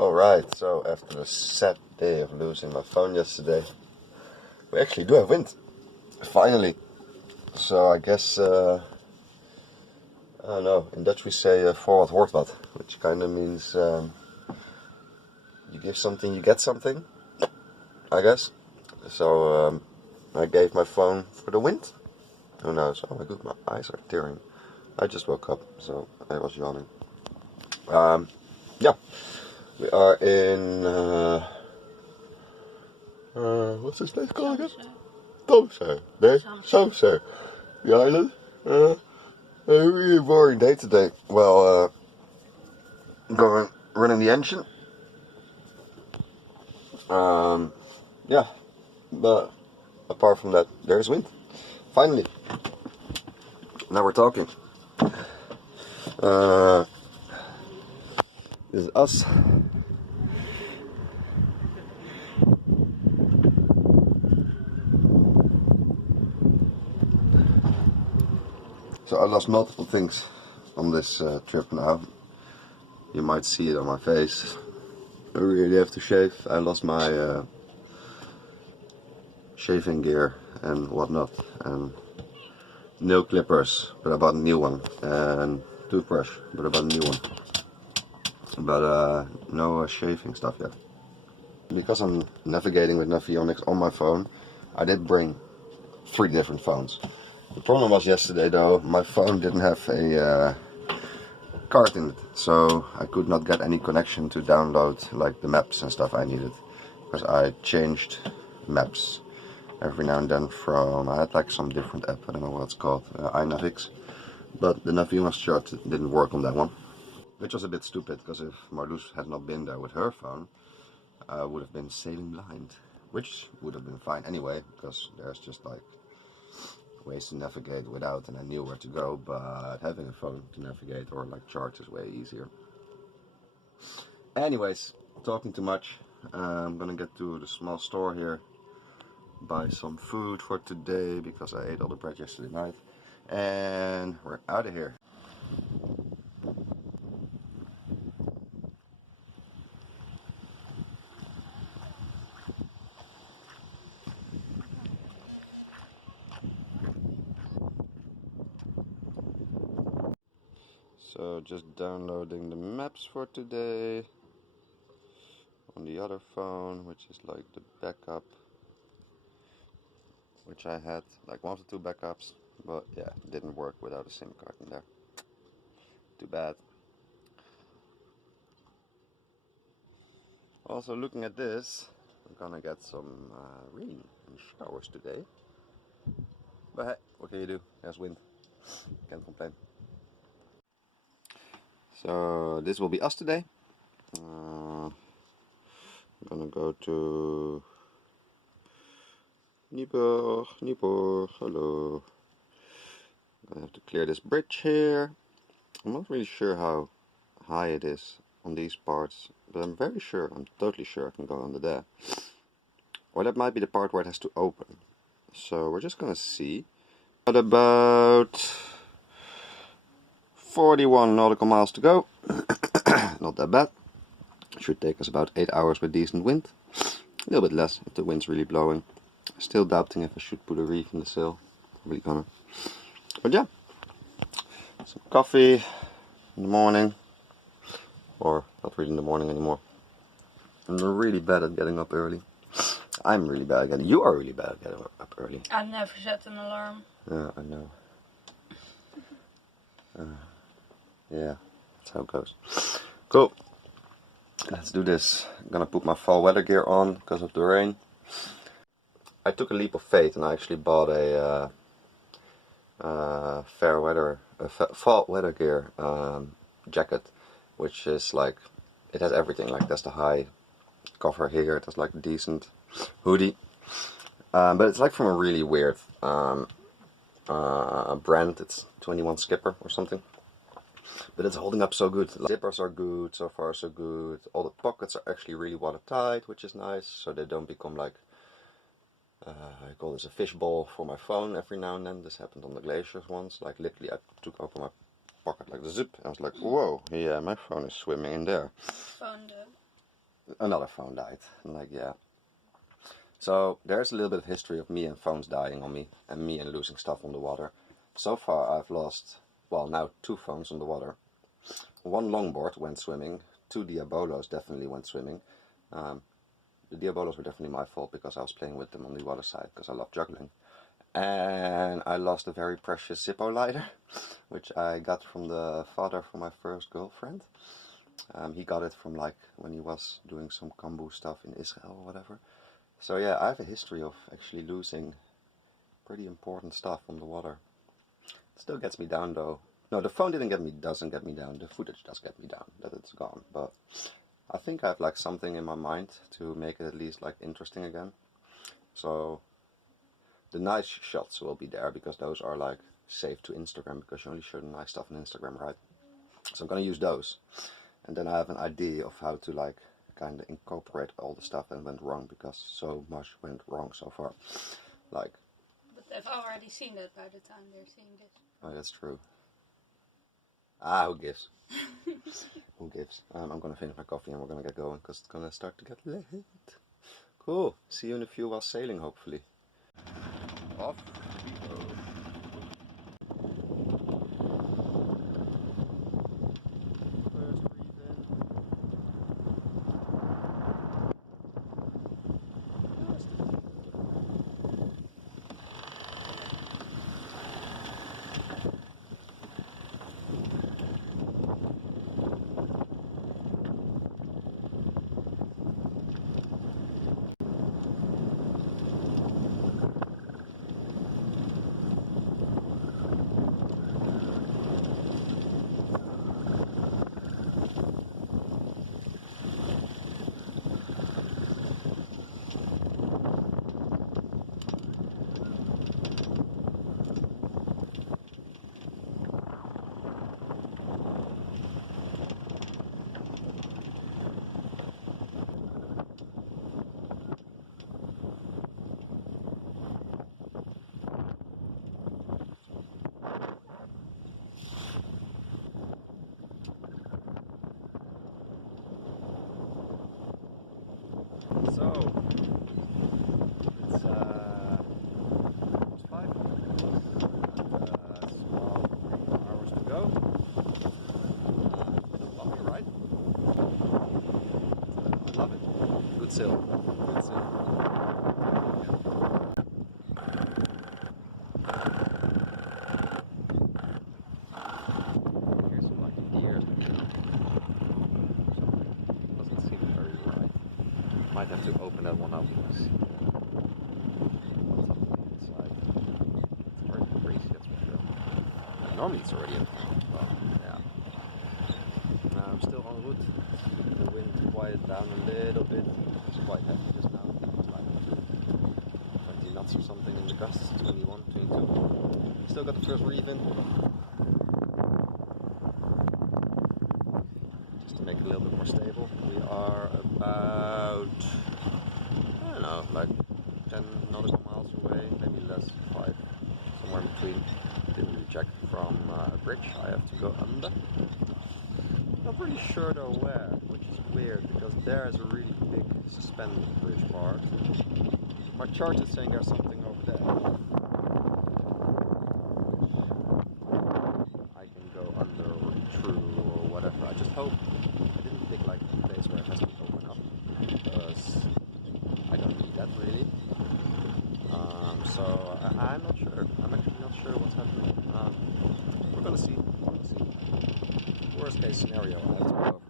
Alright, so after the sad day of losing my phone yesterday, we actually do have wind. Finally. So I guess, I don't know, in Dutch we say voor wat hoort wat, which kind of means you give something, you get something, I guess. So I gave my phone for the wind. Who knows? Oh my god, my eyes are tearing. I just woke up, so I was yawning. Yeah, we are in, what's this place called again? Tomser. Nee, Somser. The island. A really boring day today. Well, running the engine. Yeah, but apart from that, there's wind. Finally. Now we're talking. This is us. So I lost multiple things on this trip now. You might see it on my face. I really have to shave. I lost my shaving gear and whatnot, and nail clippers, but I bought a new one, and toothbrush, but I bought a new one. But no shaving stuff yet. Because I'm navigating with Navionics on my phone, I did bring 3 different phones. The problem was yesterday though, my phone didn't have a card in it, so I could not get any connection to download like the maps and stuff I needed, because I changed maps every now and then from, I had like some different app, I don't know what it's called, iNavix, but the Navionics chart didn't work on that one, which was a bit stupid, because if Marloes had not been there with her phone, I would have been sailing blind, which would have been fine anyway, because there's just like ways to navigate without, and I knew where to go, but having a phone to navigate or like charts is way easier. Anyways, talking too much. I'm gonna get to the small store here, buy some food for today because I ate all the bread yesterday night, and we're out of here. So just downloading the maps for today on the other phone, which is like the backup, which I had like 1 or 2 backups, but yeah, it didn't work without a SIM card in there. Too bad. Also looking at this, I'm gonna get some rain and showers today. But hey, what can you do? There's wind. Can't complain. So this will be us today. I'm gonna go to Nyborg, hello. I have to clear this bridge here. I'm not really sure how high it is on these parts, but I'm totally sure I can go under there. Or that might be the part where it has to open. So we're just gonna see. At about 41 nautical miles to go. Not that bad. Should take us about 8 hours with decent wind. A little bit less if the wind's really blowing. Still doubting if I should put a reef in the sail. Probably gonna. But yeah. Some coffee in the morning. Or not really in the morning anymore. I'm really bad at getting up early. I'm really bad at getting. You are really bad at getting up early. I never set an alarm. Yeah, I know. Yeah, that's how it goes. Cool. Let's do this. I'm gonna put my fall weather gear on because of the rain. I took a leap of faith and I actually bought a fall weather gear jacket, which is like, it has everything. Like there's the high cover here. It has like a decent hoodie, but it's like from a really weird brand. It's 21 Skipper or something. But it's holding up so good. The zippers are good, so far so good. All the pockets are actually really watertight, which is nice, so they don't become like, I call this a fishbowl for my phone every now and then. This happened on the glaciers once. Like literally I took open my pocket like the zip, and I was like, whoa, yeah, my phone is swimming in there. Phone did. another phone died. I'm like, yeah. So there's a little bit of history of me and phones dying on me, and me and losing stuff on the water. So far I've lost, well, now 2 phones on the water. 1 longboard went swimming, 2 Diabolos definitely went swimming. The Diabolos were definitely my fault because I was playing with them on the water side because I love juggling. And I lost a very precious Zippo lighter, which I got from the father from my first girlfriend. He got it from like when he was doing some kambu stuff in Israel or whatever. So yeah, I have a history of actually losing pretty important stuff on the water. It still gets me down though. No, the phone doesn't get me down. The footage does get me down that it's gone. But I think I have like something in my mind to make it at least like interesting again. So the nice shots will be there because those are like saved to Instagram because you only show the nice stuff on Instagram, right? So I'm gonna use those. And then I have an idea of how to like kind of incorporate all the stuff that went wrong because so much went wrong so far. Like. But they've already seen it by the time they're seeing this. Oh, that's true. Ah, who gives? Who gives? I'm gonna finish my coffee and we're gonna get going because it's gonna start to get late. Cool. See you in a few while sailing, hopefully. Off we go. First reef in. So it's 5. Small 3 hours to go. Lovely ride. I love it. Good sail. Good sail. Here's some lucky gears. Doesn't seem very right. Might have to open that one up and see what's up on the inside. It's very crazy, that's for sure. Normally it's already in. Well, yeah. I'm still en route. The wind quieted down a little bit. It's quite heavy just now. It's like 20 knots or something in the gusts. 21, 22. Still got the first reef in. Just to make it a little bit more stable. We are about, I don't know, like 10 nautical miles away, maybe less, 5, somewhere in between. Didn't really check from a bridge I have to go under. Not really sure though where, which is weird because there is a really big suspended bridge part. My chart is saying there's something over there. I can go under or through or whatever. I just hope I didn't pick like a place where it has to open up because I don't need that really. So I'm not sure. I'm actually not sure what's happening. We're gonna see. We're gonna see. Worst case scenario, I have to go over.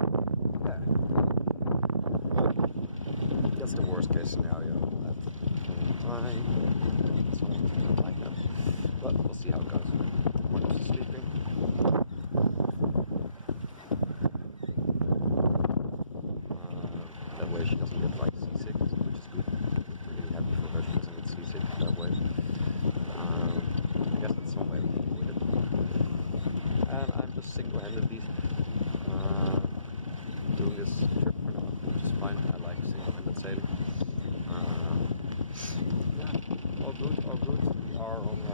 So, yeah. Well, that's the worst case scenario. Something like that. But we'll see how it goes. Marcus is sleeping. That way she doesn't get like seasick, which is good. Really happy for her she doesn't get seasick that way. I guess that's some way of dealing with it. And I'm just single-handedly doing this trip for now, which is fine. I like single-handed sailing. Yeah, all good, all good. We are on a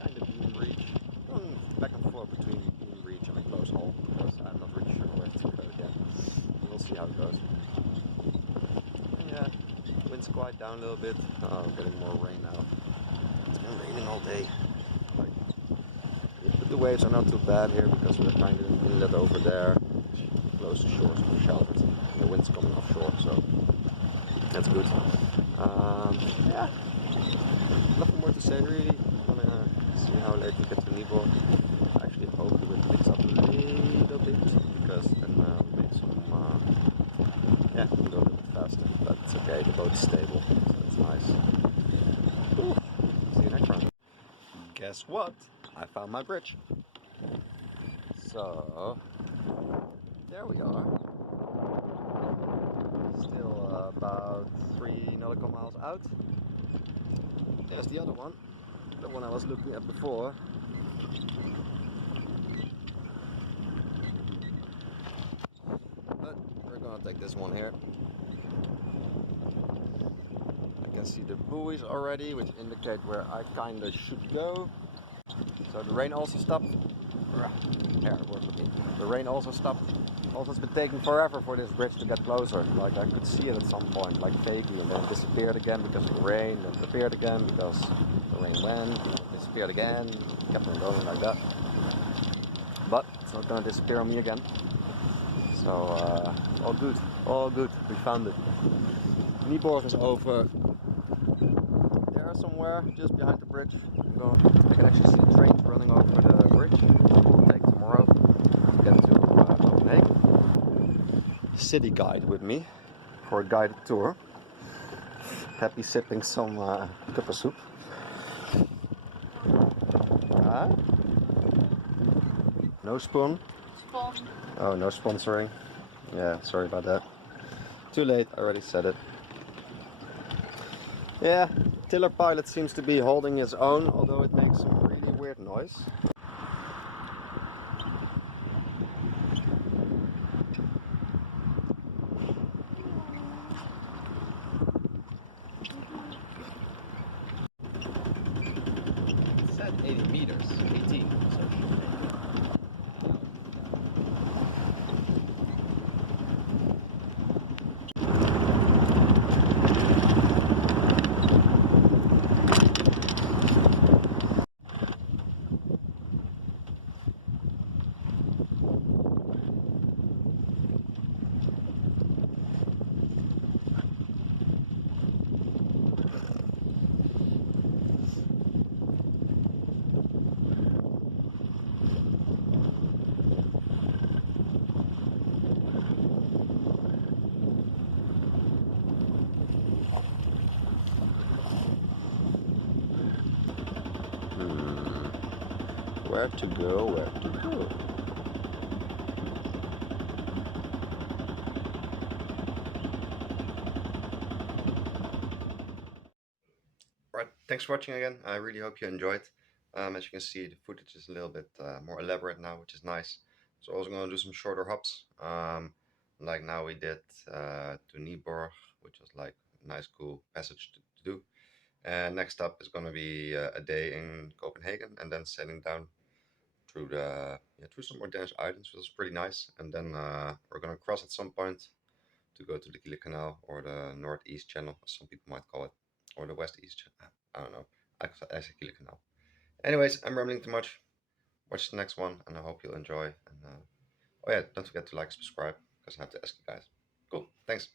kind of beam reach. Going back and forth between beam reach and a close hole because I'm not really sure where to go yet. quiet down a little bit. Oh, getting more rain now. It's been raining all day. But the waves are not too bad here because we're kind of in the inlet over there, close to shore, so we're sheltered. And the wind's coming offshore, so that's good. Yeah, nothing more to say really. I'm gonna see how late we get to Nyborg. I actually hope the wind picks up a little bit because then we make some. Yeah, we can go a little bit faster, but it's okay. The boat's stable, so it's nice. Whew. See you next round. Guess what? I found my bridge. So there we are. Still about 3 nautical miles out. There's the other one, the one I was looking at before. But we're gonna take this one here. I can see the buoys already, which indicate where I kinda should go. So the rain also stopped. Here, work with me. The rain also stopped. Also, it's been taking forever for this bridge to get closer. Like I could see it at some point, like vaguely, and then it disappeared again because of the rain, then it appeared again because the rain went, and it disappeared again, kept on going like that. But it's not gonna disappear on me again. So all good, all good. We found it. Nyborg is over there somewhere, just behind the bridge. So I can actually see the trains running over the bridge, which we'll take tomorrow to get to Copenhagen. City guide with me for a guided tour. Happy sipping some cup of soup. No spoon? Spawn. Oh, no sponsoring. Yeah, sorry about that. Too late, I already said it. Yeah, tiller pilot seems to be holding his own, although it makes some really weird noise. It said 80 meters, 18. So. Where to go, where to go? Right, thanks for watching again. I really hope you enjoyed. As you can see, the footage is a little bit more elaborate now, which is nice. So also going to do some shorter hops. Like now we did to Nyborg, which was like a nice cool passage to do. And next up is going to be a day in Copenhagen, and then sailing down through the through some more Danish islands, which is pretty nice. And then we're going to cross at some point to go to the Gila Canal, or the Northeast Channel, as some people might call it, or the West-East Channel. I don't know. I say Gila Canal. Anyways, I'm rambling too much. Watch the next one, and I hope you'll enjoy. And oh yeah, don't forget to like, subscribe, because I have to ask you guys. Cool. Thanks.